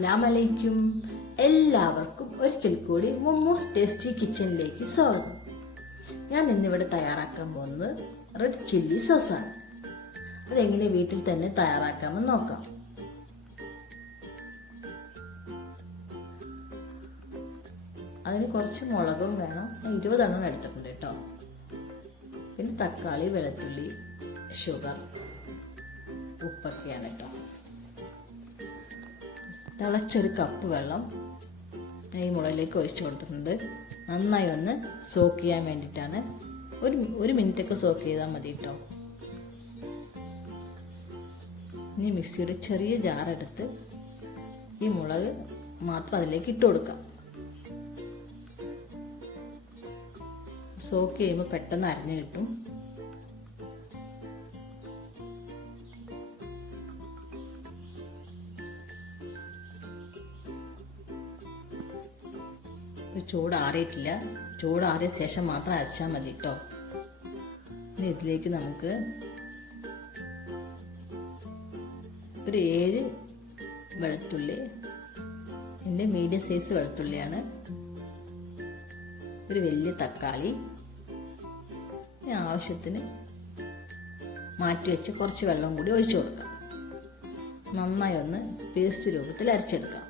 അസ്സലാമു അലൈക്കും. എല്ലാവർക്കും ഒരിക്കൽ കൂടി മൊമ്മൂസ് ടേസ്റ്റി കിച്ചണിലേക്ക് സ്വാഗതം. ഞാൻ ഇന്നിവിടെ തയ്യാറാക്കാൻ പോകുന്നത് റെഡ് ചില്ലി സോസാണ്. അതെങ്ങനെ വീട്ടിൽ തന്നെ തയ്യാറാക്കാമെന്ന് നോക്കാം. അതിന് കുറച്ച് മുളകും വേണം. ഞാൻ 20 എണ്ണം എടുത്തിട്ടുണ്ട് കേട്ടോ. പിന്നെ തക്കാളി, വെളുത്തുള്ളി, ഷുഗർ, ഉപ്പൊക്കെയാണ് കേട്ടോ. തിളച്ചൊരു കപ്പ് വെള്ളം ഈ മുളകിലേക്ക് ഒഴിച്ചു കൊടുത്തിട്ടുണ്ട്. നന്നായി ഒന്ന് സോക്ക് ചെയ്യാൻ വേണ്ടിയിട്ടാണ്. ഒരു മിനിറ്റൊക്കെ സോക്ക് ചെയ്താൽ മതി കേട്ടോ. ഇനി മിക്സിയുടെ ചെറിയ ജാറെടുത്ത് ഈ മുളക് മാത്രം അതിലേക്ക് ഇട്ട് കൊടുക്കാം. സോക്ക് ചെയ്യുമ്പോൾ പെട്ടെന്ന് അരഞ്ഞു കിട്ടും. ചൂടാറിയിട്ടില്ല. ചൂടാറിയ ശേഷം മാത്രം അരച്ചാൽ മതി കേട്ടോ. ഇനി ഇതിലേക്ക് നമുക്ക് ഒരു 7 വെളുത്തുള്ളി, എൻ്റെ മീഡിയം സൈസ് വെളുത്തുള്ളിയാണ്, ഒരു വലിയ തക്കാളി, ആവശ്യത്തിന് മാറ്റി വെച്ച് കുറച്ച് വെള്ളം കൂടി ഒഴിച്ചു കൊടുക്കാം. നന്നായി ഒന്ന് പേസ്റ്റ് രൂപത്തിൽ അരച്ചെടുക്കാം.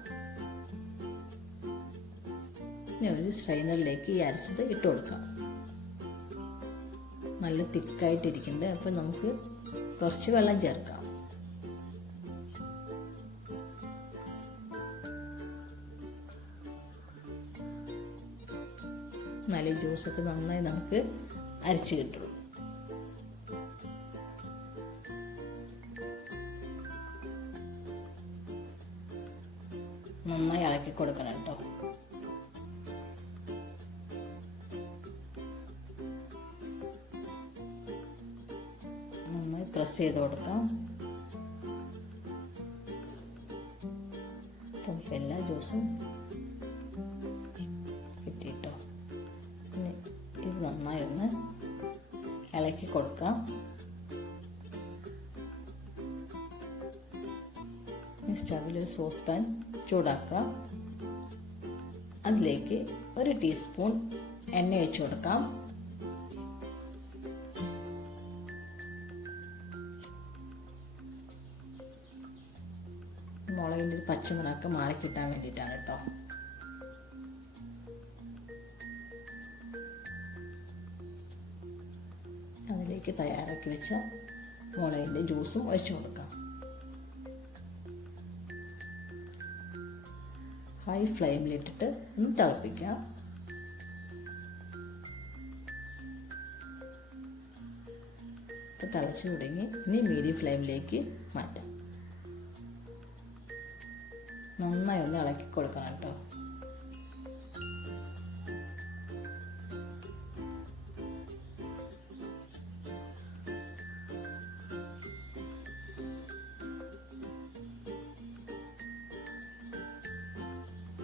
ഇനി ഒരു സ്ട്രെയിനറിലേക്ക് ഈ അരച്ചത് ഇട്ട് കൊടുക്കാം. നല്ല തിക്കായിട്ടിരിക്കുന്നുണ്ട്. അപ്പം നമുക്ക് കുറച്ച് വെള്ളം ചേർക്കാം. നല്ല ജ്യൂസൊക്കെ നന്നായി നമുക്ക് അരച്ച് കിട്ടുള്ളൂ. നന്നായി ഇളക്കി കൊടുക്കണം കേട്ടോ. നന്നായി പ്രസ് ചെയ്ത് കൊടുക്കാം. നമുക്ക് എല്ലാ ജ്യൂസും കിട്ടിയിട്ടോ. ഇത് നന്നായി ഒന്ന് ഇളക്കി കൊടുക്കാം. സ്റ്റവിലൊരു സോസ് പാൻ ചൂടാക്കാം. അതിലേക്ക് 1 ടീസ്പൂൺ എണ്ണ ഒഴിച്ചു കൊടുക്കാം. മുളകിൻ്റെ ഒരു പച്ചമുളകൊക്കെ മാറിക്കിട്ടാൻ വേണ്ടിയിട്ടാണ് കേട്ടോ. അതിലേക്ക് തയ്യാറാക്കി വെച്ച മുളകിൻ്റെ ജ്യൂസും ഒഴിച്ചു കൊടുക്കാം. ഹൈ ഫ്ലെയിമിലിട്ടിട്ട് ഒന്ന് തിളപ്പിക്കാം. ഇപ്പം തിളച്ചു തുടങ്ങി. ഇനി മീഡിയം ഫ്ലെയിമിലേക്ക് മാറ്റാം. നന്നായി ഒന്ന് ഇളക്കി കൊടുക്കണം കേട്ടോ.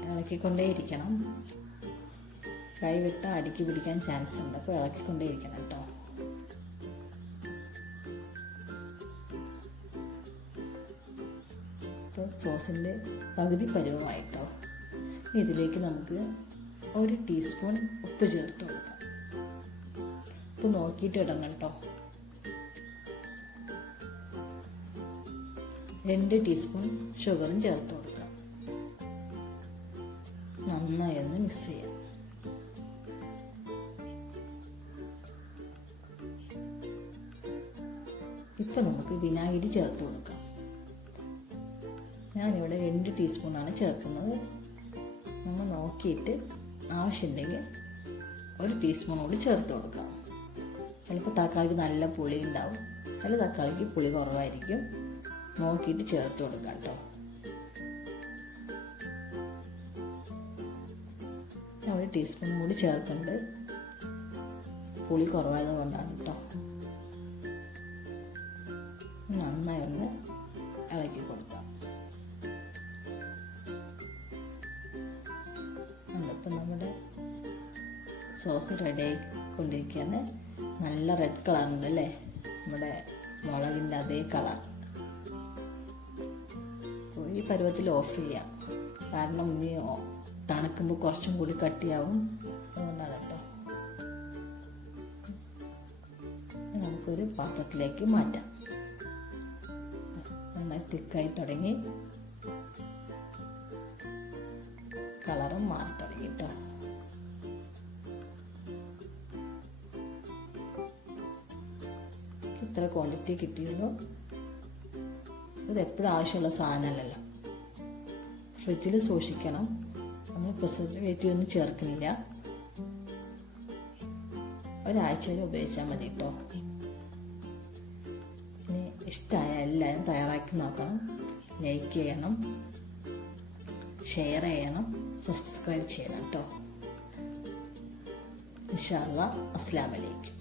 ഇളക്കിക്കൊണ്ടേയിരിക്കണം. കൈവിട്ട അടുക്കി പിടിക്കാൻ ചാൻസ് ഉണ്ട്. അപ്പോൾ ഇളക്കിക്കൊണ്ടേയിരിക്കണം കേട്ടോ. ഇപ്പോൾ സോസിൻ്റെ പകുതി പരുവമായിട്ടോ. ഇതിലേക്ക് നമുക്ക് 1 ടീസ്പൂൺ ഉപ്പ് ചേർത്ത് കൊടുക്കാം. ഉപ്പ് നോക്കിയിട്ട് ഇടണം കേട്ടോ. 2 ടീസ്പൂൺ ഷുഗറും ചേർത്ത് കൊടുക്കാം. നന്നായി ഒന്ന് മിക്സ് ചെയ്യാം. ഇപ്പം നമുക്ക് വിനാഗിരി ചേർത്ത് കൊടുക്കാം. ഞാനിവിടെ 2 ടീസ്പൂണാണ് ചേർക്കുന്നത്. നമ്മൾ നോക്കിയിട്ട് ആവശ്യമുണ്ടെങ്കിൽ 1 ടീസ്പൂൺ കൂടി ചേർത്ത് കൊടുക്കാം. ചിലപ്പോൾ തക്കാളിക്ക് നല്ല പുളി ഉണ്ടാവും, ചില തക്കാളിക്ക് പുളി കുറവായിരിക്കും. നോക്കിയിട്ട് ചേർത്ത് കൊടുക്കാം കേട്ടോ. ഞാൻ 1 ടീസ്പൂൺ കൂടി ചേർക്കുന്നുണ്ട്. പുളി കുറവായത് കൊണ്ടാണ് കേട്ടോ. നന്നായി ഒന്ന് ഇളക്കി കൊടുക്കാം. ഇപ്പം നമ്മുടെ സോസ് റെഡി ആയിക്കൊണ്ടിരിക്കുകയാണ്. നല്ല റെഡ് കളറുണ്ട് അല്ലേ, നമ്മുടെ മുളകിൻ്റെ അതേ കളർ. ഈ പരുവത്തിൽ ഓഫ് ചെയ്യാം. കാരണം ഇനി തണുക്കുമ്പോൾ കുറച്ചും കൂടി കട്ടിയാവും, അതുകൊണ്ടാണ് കേട്ടോ. നമുക്കൊരു പാത്രത്തിലേക്ക് മാറ്റാം. നന്നായി തിക്കായി തുടങ്ങി, കളറും മാറി തുടങ്ങി കേട്ടോ. ഇത്ര ക്വാണ്ടിറ്റി കിട്ടിയുള്ളൂ. ഇത് എപ്പോഴും ആവശ്യമുള്ള സാധനമല്ലല്ലോ, ഫ്രിഡ്ജിൽ സൂക്ഷിക്കണം. നമ്മൾ പ്രിസർവേറ്റീവ് ഒന്നും ചേർക്കുന്നില്ല. ഒരാഴ്ചയിൽ ഉപയോഗിച്ചാൽ മതി കേട്ടോ. ഇനി ഇഷ്ടമായ എല്ലാവരും തയ്യാറാക്കി നോക്കണം. ലൈക്ക് ചെയ്യണം, ഷെയർ ചെയ്യണം, സബ്സ്ക്രൈബ് ചെയ്യണം കേട്ടോ. ഇൻഷാ അല്ലാഹ്. അസ്സലാമു അലൈക്കും.